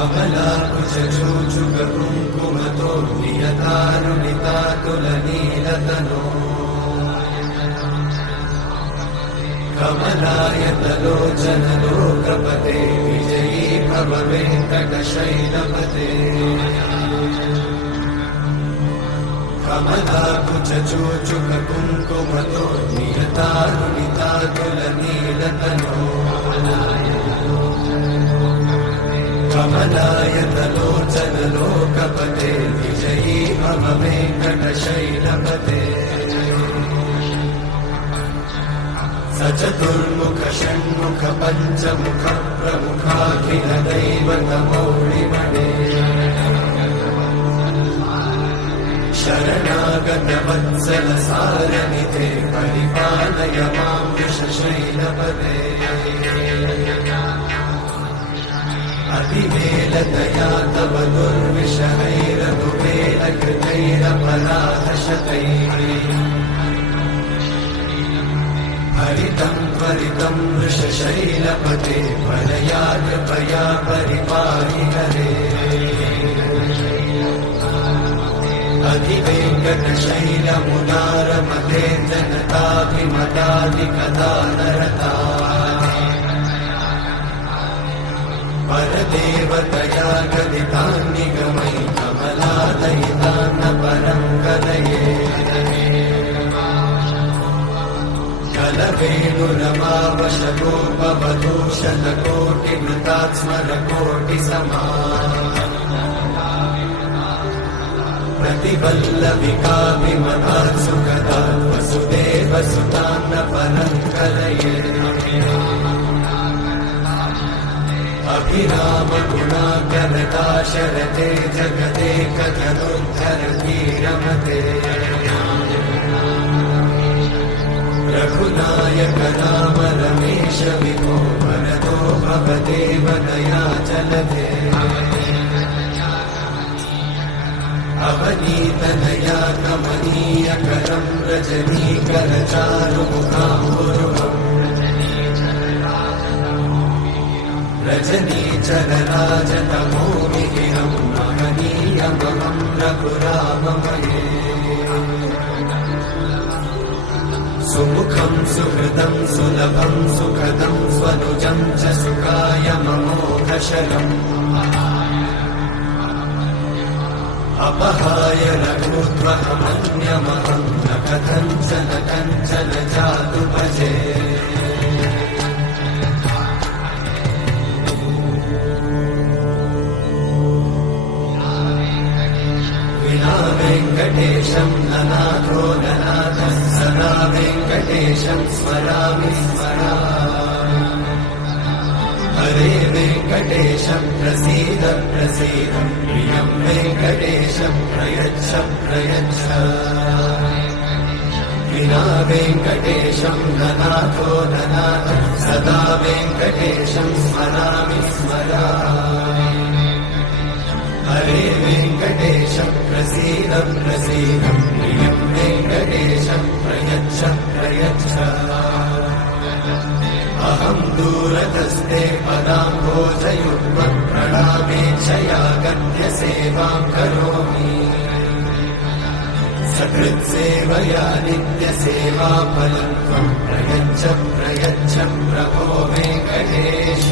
कमलाकुचूचुकुङ्कुमतो नियतारुणितातुलनीलतनो कमलायतलोचनलोकपते विजयी भव वेङ्कटशैलपते कमलाकुचूचुकुङ्कुमतो नियतारुणितातुलनीलतनो कमलायतलोचनलोकपते विजयी भव वेङ्कटशैलपते सचतुर्मुख षण्मुख पञ्चमुख प्रमुखाखिल दैवतमौलिमणे शरणागत वत्सल सारनिधे परिपालय मां वृषशैलपते अतिवेलतया तव दुर्विषहैरघुवेलकृतैरपराधशतैः हरितं त्वरितं वृषशैलपते परया कृपया परिपाहि हरे अधिवेङ्कटशैलमुदारमते जनताभिमतादिकदानरता परदेवतया गदितान्निगमै कमलादयितान्न परं कदये कलवेणुरमावशगोपवधूषणकोटिमृतात्स्मरकोटिसमा प्रतिवल्लविकाभिमतात् सुखदात् वसुदेवसुतान्न परं कलये अभिरामगुणाकरताशरते जगदेकधनुर्धरधीरमते रघुनायक राम रमेश विभो वरदो भवदेव दयाचलधे अवनीतनया कमनीयकरं रजनीकरचारुमुखाम्बुरुहम् रजनीचरराजतमोमिहिरं महनीयमहं रघुराममये सुमुखं सुहृदं सुलभं सुखदं स्वनुजं च सुखाय ममोघशरम् अपहाय रघुत्वमन्यमहं न कथञ्चन जातु भजे विना वेङ्कटेशं ननाथो ननाथः सदा वेङ्कटेशं स्मरामि स्मरामि हरे वेङ्कटेशं प्रसीद प्रसीद प्रियं वेङ्कटेशं प्रयच्छ प्रयच्छ विना वेङ्कटेशं ननाथो ननाथः सदा वेङ्कटेशं स्मरामि स्मरामि हरे वेङ्कटेशं प्रसीद प्रसीद प्रियं वेङ्कटेशं प्रयच्छ प्रयच्छ अहं दूरतस्ते पदाम्भोजयुग्मं प्रणामेच्छया गद्यसेवां करोमि सकृत्सेवया नित्यसेवाफलं त्वं प्रयच्छ प्रयच्छ प्रभो वेङ्कटेश